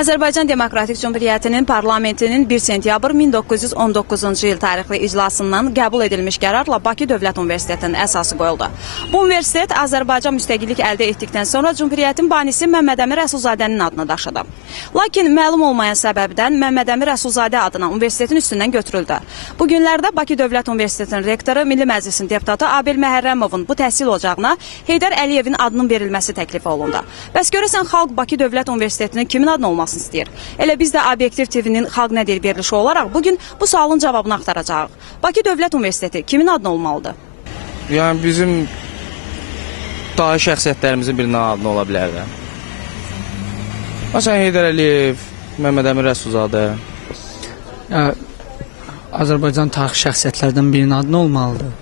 Azərbaycan Demokratik Cümhuriyyətinin parlamentinin 1 sentyabr 1919-cu il tarixli iclasından qəbul edilmiş qərarla Bakı Dövlət Universitetinin əsası qoyuldu. Bu universitet Azərbaycan müstəqillik əldə etdikdən sonra Cümhuriyyətin banisi Məmməd Əmin Rəsulzadənin adını daşıdı. Lakin məlum olmayan səbəbdən Məmməd Əmin Rəsulzadə adına universitetin üstündən götürüldü. Bu günlərdə Bakı Dövlət Universitetinin rektoru Milli Məclisin deputatı Abel Məhərrəmovun bu təhsil ocağına Heydər Əliyevin adının verilməsi təklifi olundu. Bəs görəsən xalq Bakı Dövlət Universitetinin kimin adına olmasını istəyir? Elə biz də Obyektiv TV-nin Xalq Nə deyir verilişi olaraq bugün bu sualın cavabını axtaracağıq. Bakı Dövlət Universiteti kimin adına olmalıdır? Yəni bizim daha şəxsiyyətlərimizin birinin adına ola bilər də. Məsələn, Heydər Əliyev, Məmməd Əmin Rəsulzadə. Azərbaycan tarixi şəxsiyyətlərdən birinin adına olmalıdır.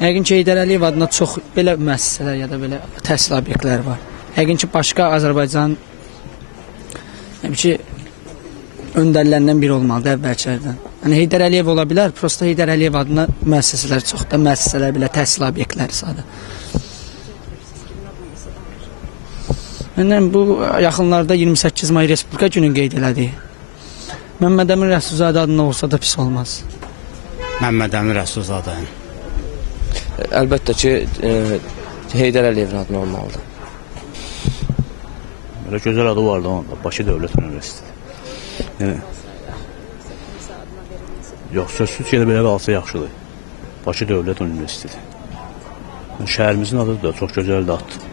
Yəqin ki, Heydər Əliyev adına çox belə müəssisələr ya da belə təhsil obyektləri var. Yəqin ki, başqa Azərbaycan öndərlərindən biri olmalıdır əvvəlkilərdən. Yəni, Heydər Əliyev ola bilər, prosta Heydər Əliyev adına müəssisələr çox da müəssisələr belə təhsil obyektləri sadə. Bu yaxınlarda 28 may Respublika günü qeyd elədik. Məmməd Əmin Rəsulzadə adına olsa da pis olmaz. Məmməd Əmin Rəsulzadə. Əlbəttə ki, Heydər Əliyevin adına olmalıdır. Belə gözəl adı vardı onda, Bakı Dövlət Universiteti. Yox, sözsüz ki, belə qalsa yaxşıdır. Bakı Dövlət Universiteti. Şəhərimizin adı da çox gözəl də addır.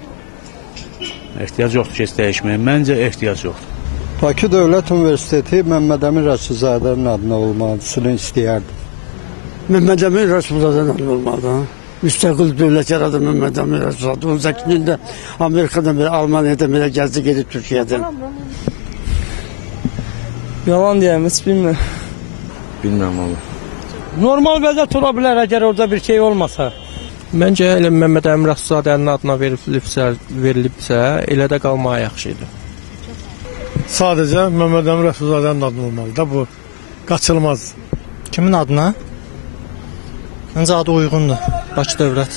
Ehtiyac yoxdur ki, dəyişməyə. Məncə ehtiyac yoxdur. Bakı Dövlət Universiteti Məmməd Əmin Rəsulzadənin adına olmasını istəyərdim. Məmməd Əmin Rəsulzadənin adına olmalıdır. Müstəqil dövlət yaradı Məmməd Əmin Rəsulzadə. 18 ildə Amerikadan belə, Almaniyadan belə gəzdi gedib Türkiyədən. Yalan deyəm, heç bilmirəm. Bilmirəm onu. Normal vəziyyət ola bilər əgər orada bir şey olmasa. Məncə elə Məmməd Əmin Rəsulzadənin adına verilibsə, elə də qalmağa yaxşı idi. Sadəcə Məmməd Əmin Rəsulzadənin adına olmalıdır. Bu qaçılmaz. Kimin adına? Məncə adı uyğundur. Bakı Dövlət.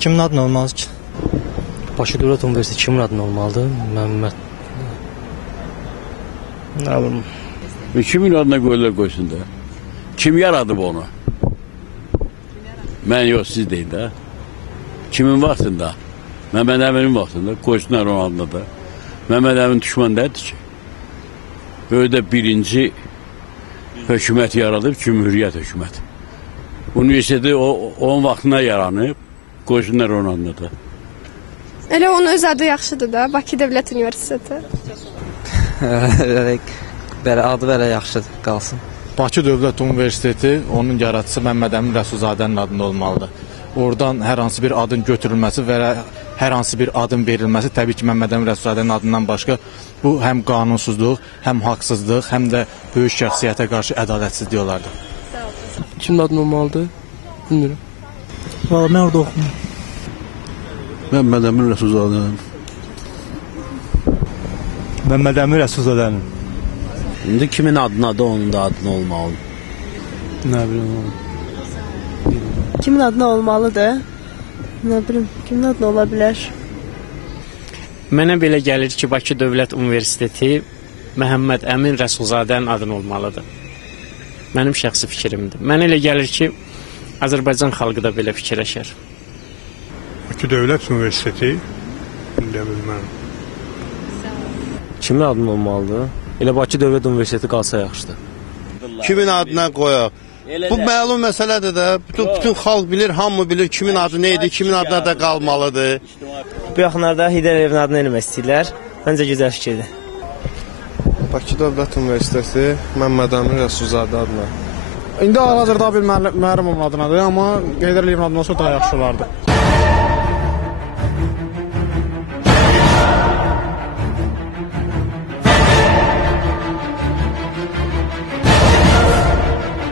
Kimin adına olmalıdır ki? Bakı Dövlət Universiteti kimin adına olmalıdır? Məmməd. Nə bilim. Kimin adına qoyurlar qoysun da? Kim yaradıb onu? Mən yox, siz deyin də. Kimin vaxtında? Məmməd Əminin vaxtında. Qoysunlar onun adına da. Məmməd Əmin düşman dədir ki. Öyle birinci hökumət yaradıb, Cümhuriyyət hökuməti. Universiteti onun vaxtına yaranıb, qoysunlar onun adına da. Elə onun öz adı yaxşıdır da, Bakı Dövlət Universiteti. Adı belə yaxşıdır, qalsın. Bakı Dövlət Universiteti, onun yaradıcısı Məmməd Əmin Rəsulzadənin adında olmalıdır. Oradan hər hansı bir adın götürülməsi və hər hansı bir adın verilməsi təbii ki, Məmməd Əmin Rəsulzadənin adından başqa bu həm qanunsuzluq, həm haqsızlıq, həm də böyük şəxsiyyətə qarşı ədalətsizlik olardı. Kimin adına olmalıdır? Bilmirəm. Valla mən orada oxumam. Məmməd Əmin Rəsulzadənin. Məmməd Əmin Rəsulzadənin. İndi kimin adına da onun da adına olmalı. Nə bilim. Kimin adına olmalıdır? Nə bilim, kimin adına ola bilər? Mənə belə gəlir ki, Bakı Dövlət Universiteti Məmməd Əmin Rəsulzadənin adına olmalıdır. Mənim şəxsi fikrimdir. Mənə elə gəlir ki, Azərbaycan xalqı da belə fikirləşər. Bakı Dövlət Universiteti, bilməm. Kimin adına olmalıdır? Elə Bakı Dövlət Universiteti qalsa yaxşıdır. Kimin adına qoyaq? Bu məlum məsələdir də, bütün xalq bilir, hamı bilir kimin adı neydi, kimin adına da qalmalıdır. Bu yaxınlarda Heydər Əliyevin adını eləmək istəyirlər. Məncə gözəl fikirdir. Bakı Dövlət Universiteti Məmməd Əmin Rəsulzadə adına. İndi hal-hazırda bir müəllimim adınadır, amma Heydər Əliyevin adına olsa daha yaxşı olardı.